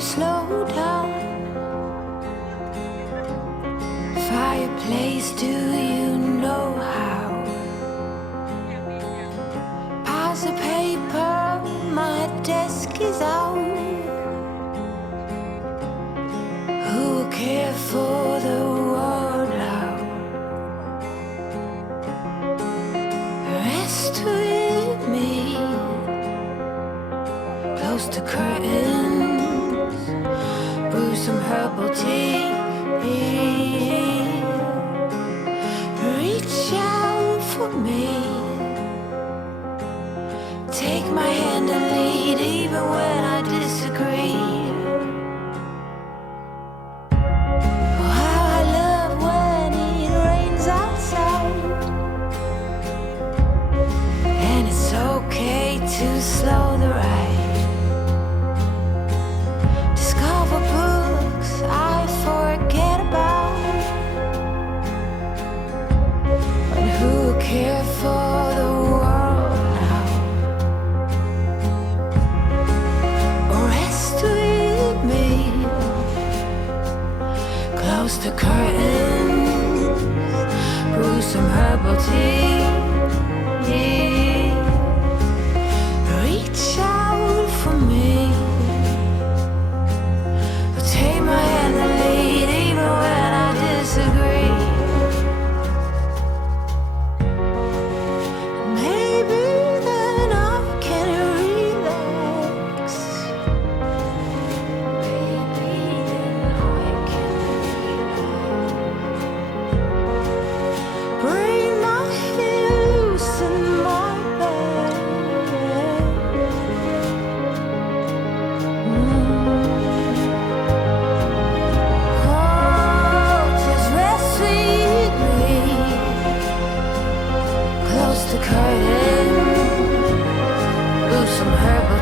to slow down. Fireplace, do you know how? Piles of paper, my desk is out. Who will care for the world out? Rest with me, close to curtains, herbal tea. Reach out for me. Take my hand and lead even when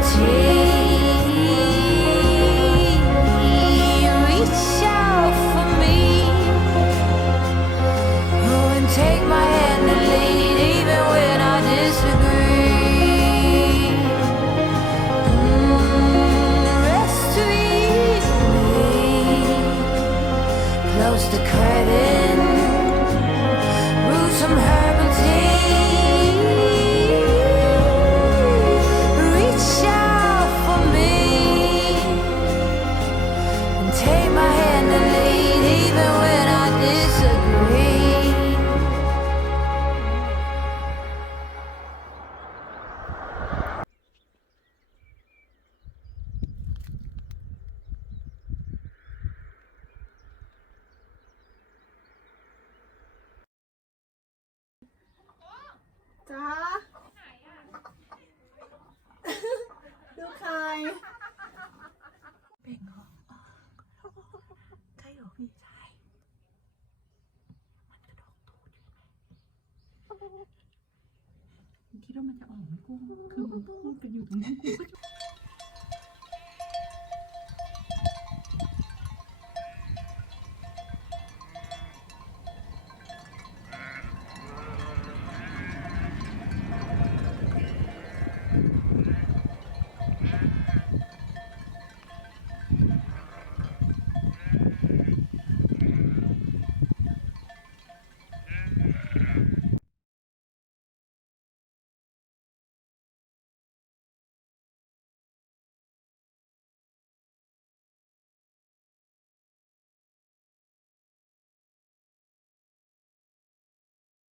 some นี่ใช่ มันกระดกตูดอยู่ไหมคิดว่ามันจะออกไหมกูคือมึงพูดเป็นอยู่ตรงนี้กูก็จะ